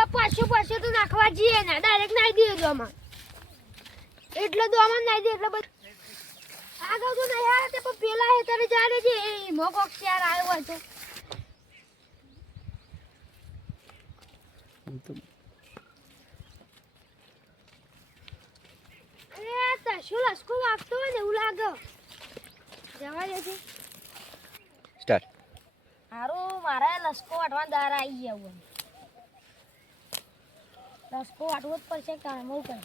નાખવા જઈએ ને ડાયરેક્ટ નાઈ દઈએ દોમાં એટલે દોમાં નાઈ દે એટલે આગળ તો નહીં આવે તે પણ પેલા હે તારે જાણે છે એ મોકો ક્યાર આવ્યો હોય તો અરે તાશું લસકો વાગતો હોય ને એવું લાગે જવા દે છે સ્ટાર્ટ હારું મારા લસકો વાટવા દારા આવી ગયા હોય લસકો વાટવો જ પડશે કામ બહુ કરે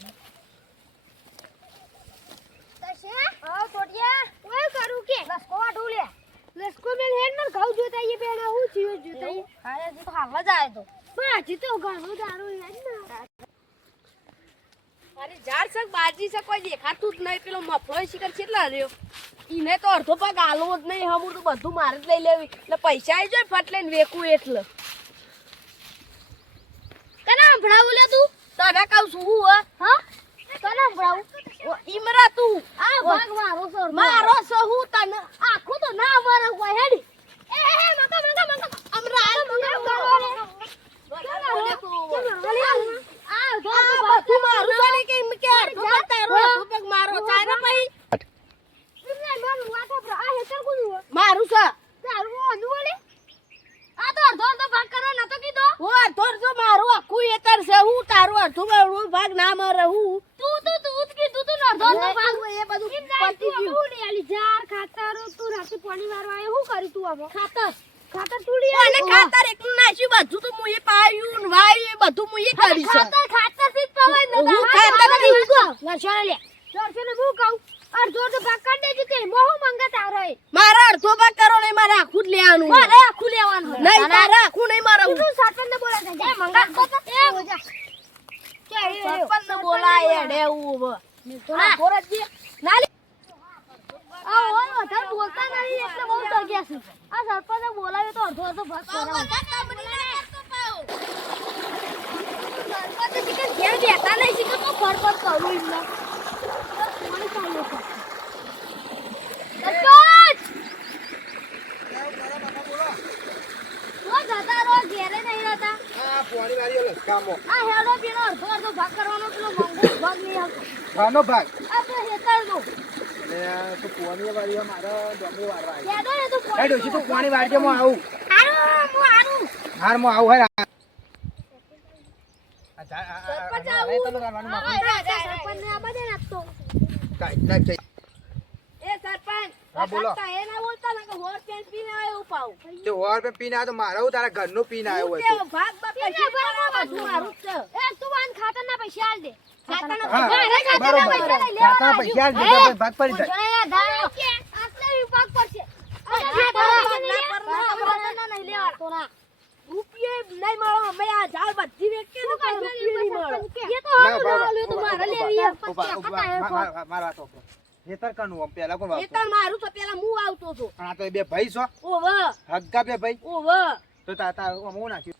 હા છોડિયા ઓય કરું કે લસકો વાટું લે લસકો મે હેડ માં ઘઉં જોતા એ પેલા હું ચીયો જોતા હારે તો ખાવા જાય તો બાજી તો ઘણો દારૂ હેડ ના અરે ઝાડ સક બાજી સક કોઈ દેખાતું જ નહીં પેલો મફળો શિખર કેટલા રહ્યો ઈને તો અડધો પગ આલવો જ નહીં હમું તો બધું મારે જ લઈ લેવી એટલે પૈસા આવી જાય ફટ લઈને વેકું એટલે કના સંભળાવું લે તું તને કહું છું હું હા કના સંભળાવું ઈમરા તું આ ભાગ મારો સોર મારો સહુ તને આખું તો ના મારો કોઈ હેડી એ મકા અમરા આ આ બધું મારું છે ને કે એમ કે અડધો પગ તારો અડધો પગ મારો ચારે પઈ મારું છે તારું અનુ બોલે આ તો અડધો અડધો ભાગ કરો ન તો કીધો હું અડધો અડધો મારું આખું એતર છે હું તારું અડધો મારું ભાગ ના મારે હું તું જ કીધું તું અડધો અડધો ભાગ એ બધું પતી ગયું હું લે આલી જાર ખાતર તું રાતે પાણી વારવા આયો હું કરી તું આવો ખાતર તું લે અને ખાતર એકલું નાખ્યું બધું તો મુએ પાયું ને વાયું બધું મુએ કરી છે ખાતર થી પવાય ન હું ખાતર થી લક્ષણ લે દર્શન હું કહું અડધો અડધો ભાગ કાઢ દેજે તે મોહ મંગા તારે મારા અડધો ભાગ કરો ને મારે આખું જ લેવાનું મારે આખું લેવાનું નહીં તારે આખું નહીં મારે તું સાચન ને બોલા દે મંગા તો એ બોજા કે સરપંચ ને બોલાય એડે એવું તો ના ફોરજી ના લે આ ઓય વધારે બોલતા નહીં એટલે બહુ તો ગયા છે આ સરપંચ બોલાવ્યો તો અડધો અડધો ભાગ કરાવો સરપંચ શીખે ઘેર બેઠા નહીં શીખે તો ફર ફર કરું એમને મને ચાલ્યો છે સરપંચ ઓ દાદા રો ઘેરે નહીં રહેતા આ પોણી વાળી લસકામો આ હેડો પેલો અડધો અડધો ભાગ કરવાનો પેલો મંગો ભાગ નહીં આવતો ખાનો ભાગ આ તો હેતરનો ને તો પોણી વાળી મારા ડોંગરી વાળવા આવી હેડો ને તું એ ડોશી તો પોણી વાળી મો આવું આનું હાર મો આવું હે સરપંચ આવું સરપંચ ને આ બધે નાખતો કાઈ ના ચાઈ એ સરપંચ હા, બોલો. એ ના બોલતા ને કે હોર પેન્ટ પીને આવ્યો પાઉ તે ઓર પે પીને આવ્યો તો મારા તારા ઘરનું પીને આવ્યો હોય તો ભાગ બાપ પીને પૈસા બરાબર બધું મારું જ છે એ તું વાન ખાતર ના પૈસા આલ દે ખાતરના હા, પૈસા બરોબર. પૈસા લઈ લેવા ખાતાના પૈસા આલ દે, તો ભાગ પડી જાય. જયા ધા કે આટલે વિભાગ પડશે નહીં લેવા તો ના રૂપિયે નહીં મળો અમે આ ઝાડ બધી વેચે ને કાંઈ રૂપિયે નહીં મળો એ તો ના, હવે ઉભા, લાવ્યો તો ઉભા, મારે ઉભા, લેવી ઉભા, પછી ઉભા, ખાતા મારા વાત ઓકે. હેતર કનું આમ પેલા કોણ એ વાપરો? તાર મારું તો પેલા હું આવતો હતો પણ આ તો એ બે ભાઈ છો ઓવે હગ્ગા બે ભાઈ ઓવે તો તા હું નાખ્યું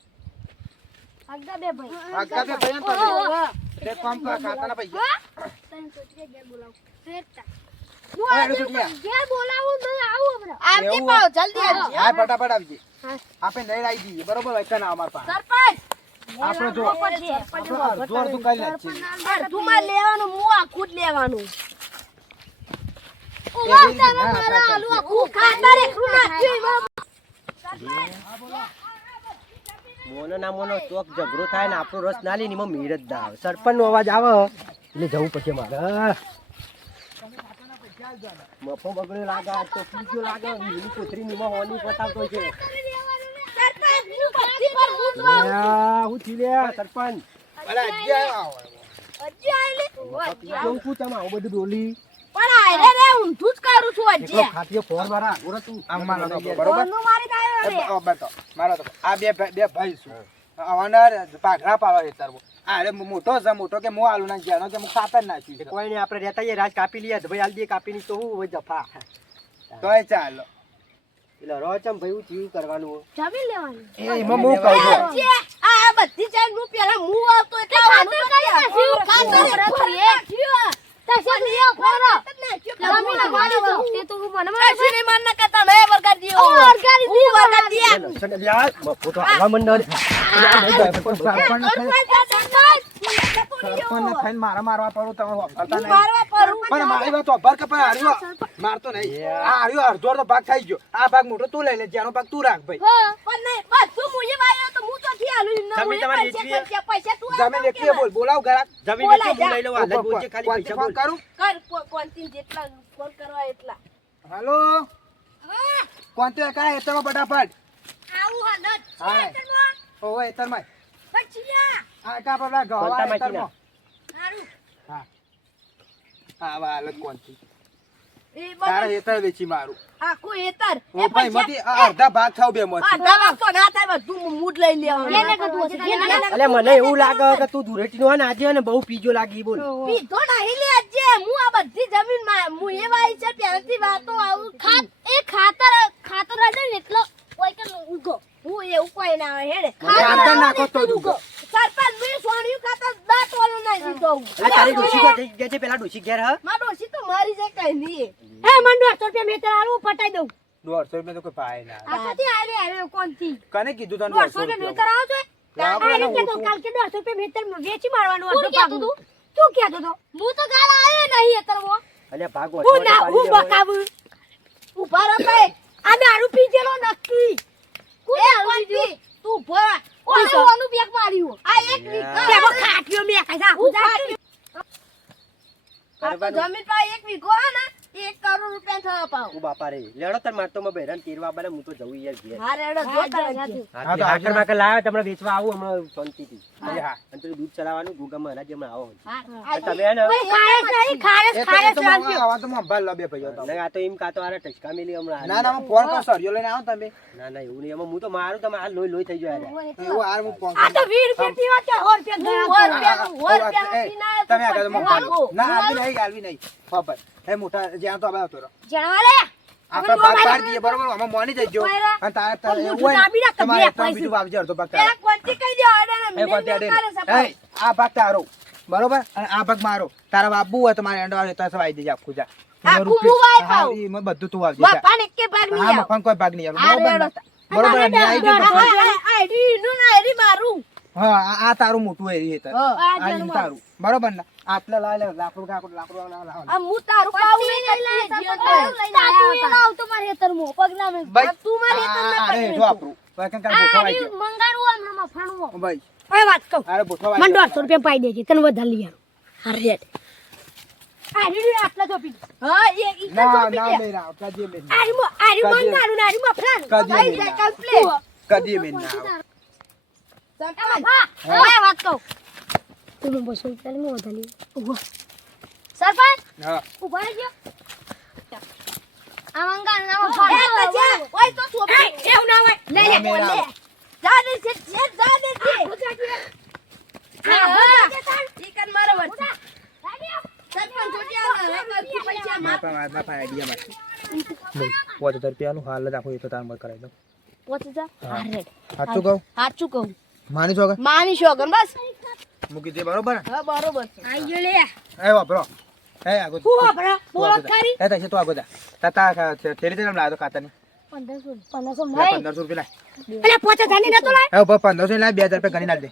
આગા બે ભાઈ હગ્ગા બે ભાઈ તો ઓવે તે કામ કર ખાતાના પૈસા તને સોચીએ ઘેર બોલાવ રેતા ઓય આડું છોટિયા. ઘેર બોલાવું નહીં આવું હમણાં આવજે એવું પાઉ હોય? જલ્દી આવજે હા ફટાફટ આવજે હા. આપણે નહીં લાવી દઈએ બરોબર હોય કના અમાર પાસે સરપંચ આપણો જો આપણો અડધું કરી નાખીએ અડધું માં લેવાનું હું આખું જ લેવાનું ઉભા તમે મારા આલુ આખું ખાતર એકલું નાખ્યું એમાં મોનો ના મોનો ચોક ઝઘડો થાય ને આપણો રસ ના લે ને એમાં મીર જ ના આવે સરપંચ નો અવાજ આવે એટલે જવું પછી મારે મફો બગડ્યો લાગે આજ તો પીજો લાગે લીલી કોથરી નીમાં હોની પતાવતો છે સરપંચ હું ભક્તિ પર હું તો હું થી લે સરપંચ અરે હજી આવો હજી આલે કેવું છું તમે આવું બધું ડોલી પણ આરે રે ઊંધું જ કરું છું એકલો હજી ખાતીઓ ફોર મારા ઓરે તું આમ મારો તો બરોબર કોનું મારી કાયો રે બતો મારો તો આ બે ભાઈ છું આવનાર પાઘરા પાડવા હેતર અરે મોટો છે મોટો કે હું આલુ ના જાનો કે હું ખાતર નાખ્યું છે કોઈ ને આપણે રહેતા રાજ કાપી લઈએ ભાઈ હાલ દે કાપી ની તો હું જફા તોય ચાલો એટલે રોચમ ભાઈ હું જીવ કરવાનું હો. જમીન લેવાની એમાં હું કહું છું જે આ બધી ચાલ હું પેલા હું આવતો એટલે ખાતર કરી નાખ્યું. ખાતર નાખ્યું. તસે લીયો ખોરો જમીન વાળી દો તે તો હું મને મારે કશું નહીં માનના કરતા મેં વરગાડ દીયો ઓ વરગાડી હું વરગાડ દિયા લસણ લ્યા મફો તો આવા મંડળ સરપંચને ખાઈને મારવા પડું તમે વાપરતા નહીં. મારવા પરું પણ મારી વાત વાપર કે પણ હાર્યો મારતો નહીં. આ હાર્યો અડધો અડધો ભાગ થઈ ગયો. આ ભાગ મોટો તું લઈ લે, જેનો ભાગ તું રાખ ભાઈ. પણ નહીં બધું મુએ વાયો તો હું તો થી આલું ન જમીન તમારી વેચવી પૈસા તું જમીન એકલી બોલ, બોલાવ ઘરાક. જમીન વેચી હું લઈ લઉં હાલ જ બોલજે ખાલી કોણથી પૈસા ફોન બોલ કરું? કર કોન્તીન જેટલા ફોન કરવા એટલા હાલો કોણથી કરા હેતરમાં ફટાફટ. આવું હનત હા. ઓવે હેતરમાં. પછીયા આ કા પેલા ગવા કોણતા હેતરમાં. હારું હા હા હાલત કોણથી એ તારે બધું હેતર વેચી મારું. આખું એતર ઓ ભાઈ મતી આ અડધા ભાગ થાવ બે મત. આધા ભાગ તો ના થાય બધું મૂડ લઈ લેવાનું એને કીધું હશે કે એને અલે મને એવું લાગે કે તું ધૂળેટીનો હોય ને આજે ને બહુ પીજો લાગી બોલ પીધો નહીં લે આજે હું આ બધી જમીન માં હું એ વાઈ છે પહેલાથી વાતો આવું ખાતર હશે ને એટલો કોઈ કે ઉગો હું એવું કોઈ ના આવે હેડે ખાતર નાખો તો જ ઉગો. સરપંચ મેં સોણ્યું ખાતર દાંત વાળું નહીં દીધો હું. અલે તારી ડોશી કો થઈ ગયા છે પેલા ડોશી ઘેર હ મારો ડોશી તો મારી જાય કઈ નહીં એ મંડો 100 રૂપિયા મેં તારું આલું પટાઈ દઉં 150 રૂપિયા તો કોઈ પાય ના. આ કદી આવે કોણથી કને કીધું તને 100 150 રૂપિયા રૂપિયા? મેં તાર આવો છો લાવો ને આ રીતે તો ઓછું. કાલ કે 100 રૂપિયા મેં તાર વેચી મારવાનું હતું તું કહેતો તો હું તો કાલ આવ્યો નહીં અતરવો અલે ભાગ હું ના હું બકાવું ઉભા રહો કઈ આ દારૂ પીજેલો નક્કી એ કોણથી તું ઉભા ઓનું બેક માર્યું આ એક વીઘા કેવો ખાટ્યો મેં કઈસા હું જાતી આ તો જમીન પર એક વીઘો હે ને 1 કરોડ રૂપિયા થવા પાવ ઓ બાપા રે લેડો તાર મારતો માં બેરાન તેરવા બને હું તો જવું યાર ઘેર હા રેડો જોતા રહેજો હા તો હાકર બાકર લાવ્યો તમને વેચવા આવું હમણાં શાંતિથી અરે હા. અને પેલું દૂધ ચલાવવાનું ગુગામાં હરાજી હમણાં આવો હા તમે હે ને ખારેસ નહીં ખારેસ એ તો ખારેસ આવા તો સંભાળ લો બે ભાઈઓ તો. નહીં, આ તો એમ કાતો આને ટચકા મેલી હમણાં ના ના હું ફોન કર સરિયો લઈને આવો તમે. ના ના એવું નહીં એમાં હું તો મારું તમે હાલ લોહી લોહી થઈ જાય એવું હાર હું ફોન આ તો કરું. 20 રૂપિયા પીવા તો 100 રૂપિયા એ, તમે આગળ મોકલો. ના આલવી નહીં ખબર. એ મોટા જ્યાં તો આવા તો રહો. જણાવા લે આપણે ભાગ પાડી દઈએ બરોબર અમે મોની જઈજો. અને તારે તારે એવું હોય ને, તમારે એકદમ બીજું વાવજે અડધો ભાગ તારે. પેલા કોણથી કહી દે ઓર્ડર એ કોણ ત્યાં ડેલી? એ, આ ભાગ તારો બરોબર અને આ ભાગ મારો. તારા બાબુ હોય તમારે એંડવા રહેતા સવાઈ દેજે આખું જા. આખું રૂપિયા. હું વાઈ હા, પાઉં. એમાં બધું તું વાવજે જા. બાપાને એકે ભાગ નહીં હા આવ મફાન કોઈ ભાગ નહીં આ આવે. બરોબર રેડો. ને? બરોબર ને? આઈ ગયું બધું. આઈડી નું ના આઈડી મારું હા આ તારું મોટું એરી હેતર. હા. આ ઈ તારું બરોબર ને? આટલા લાવ લે લાકડું લાવ લાવ. આ હું તારું પાઉં નહીં આવતો મારે હેતરમો પગના મેં ભાઈ તું મારી હેતર ના અરે પકડી જો આપણું ભાઈ કંઈક આ ગોઠવાઈ ગયો. મંગાડું હમણાં મફાણું ભાઈ ઓય વાત કહું અરે ગોઠવાઈ મને ગયો. 150 રૂપિયા પાઈ દેજે તને વધારે લઈ આવું અરે આ રીડી આટલા તો પી હા એ ઈ તો ના પી ના લે મેરા કદી મેં આરી મંગાડું ને આરી મફરાન કદી ભાઈ મેં જાય ના કમ્પ્લીટ કદી મેં ના સરપંચ ઓય વાત કહું તું 200 રૂપિયા લઈને વધારે લઈ આવું. સરપંચ હા ઉભા રહેજો આ મંગાડ ના એ તો જા ઓય તો છોકરી એવું ના હોય ના, મેરા. લે જા દે છે જા દે છે હા ચિકન મારો વચ્ચે સરપંચ જોજે આ પૈસા ના પણ ના પણ આઈડિયા માં બોલ 5000 રૂપિયાનું હાલ જ આખું એ તો તાર મત કરાવી દો. પહોંચી જા સાચું કહું સાચું કહું માની છો કે માની શોગન બસ મૂકી દે બરોબર ને? હા બરોબર છે આઈ ગયો લે એ વાપરો એ આગો હું વાપરા બોલો ખરી એ તૈસે તો આગો જા તાતા થેલી તેમ લાવ્યો ખાતાની 1500 લે ભાઈ 1500 રૂપિયા એટલે 5000 ની નતો લાય લાય એ ઉપર 1500 લાય 2000 રૂપિયા ગણી નાખ દે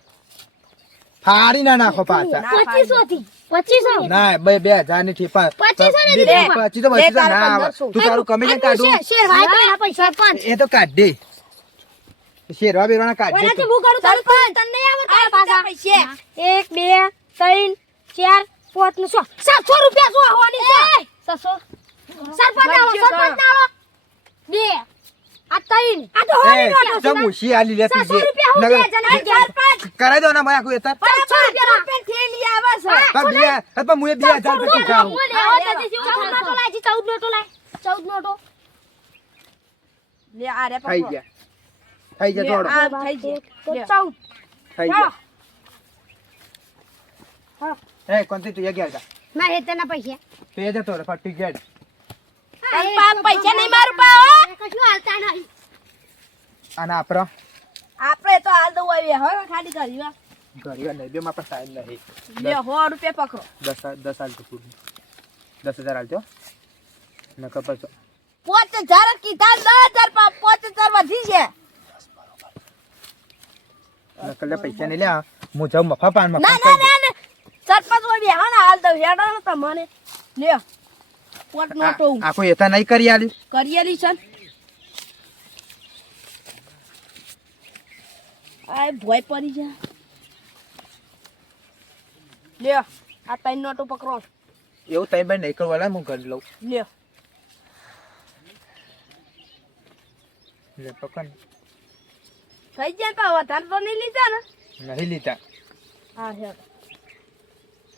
ફાડી ના નાખો પાછા 2500 થી 2500 ના 2000 ની થી 2500 ની દીધી. 25 તો 25 ના આવે. તું તારું કમિશન કાઢું શેર ભાઈ પેલા પૈસા પાંચ એ તો કાઢ દે શેરવા બેરવાના કાઢ દે ઓલાથી તું. હું કરું તારું કર તને નહીં આવડતા પાછા પૈસા 1 2 3 4 5 ને 100 700 રૂપિયા શું હોવાની છે 700 સરપંચ આવો બે આ ત્રણ આ તો હોની એ નોટ ચમ ઉશી આલી લે તું 700 રૂપિયા હું બે જણા 4 કરાઈ દો ના ભાઈ આખું એતર 500 રૂપિયા થેલી આવે છે પણ બે પણ મુએ 2000 રૂપિયા ખાવું 14 નોટો લાય 14 નોટો લાય 14 નોટો લે આ રે થઈ ગયા થોડો આ થઈ તો ગયા 14 થઈ ગયા એ કોણથી તું ગયા જા ના હેતના પૈસા તે જતો રે ફટી ગયા પૈસા નહીં મારું પાવ કશું હાલતા નહીં અને આપણો આપણે તો હાલ તો હોય હવે ખાલી કરી ઘરે નહીં બે માં પણ ટાઈમ નહીં લે 100 રૂપિયા પકડો 10 હાલ તો પૂરું 10,000 હાલજો નકર પછી 5000 કીધા 10000 5000 વધી છે નકર લે પૈસા નહીં લે હું જાઉં મફા પાન ના ના ના ના સરપંચ હોય બે હા હાલ તો હેડો ને તમને લે પોટ નોટો આ કોઈ એતા નહીં કરી આલ્યું કરિયેલી છે આ ભોય પડી જા લે આ ત્રણ નોટો પકડો એવું તઈ ભાઈ નહીં કરવા હું કરી લઉં લે લે પકડ થઈ જાય તો વધારે તો નહીં લીધા ને નહીં લીધા હા હેડ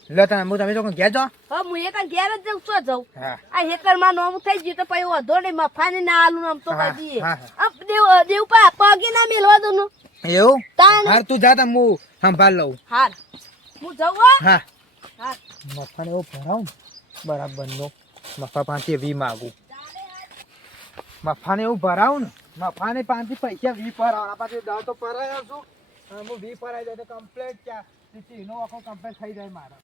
લે તને હું તમે તો ઘેર જાઓ હા હું એક ઘેર જ જાઉં છો જાઉં હા આ હેતર માં નોમ થઈ ગયું તો પછી વધો નહીં મફાને ના આલું આમ તો હા, કદી હા, અપ દેવ પગે ના મેલવા દો નું એવું તાન હાર તું જા તા હું સંભાળ લઉં હાર હું જાઉં હો હા હાર મફાને એવું ભરાવું બરાબર નો મફા પાંચે 20 માગું મફાને એવું ભરાવું ને મફાને 5 પૈસા 20 પર આવવાના પાછું 10 તો પર છું હું 20 પર આવી જાય તો કમ્પ્લેટ ક્યાં નો આખો કમ્પ્લેટ થઈ જાય મારા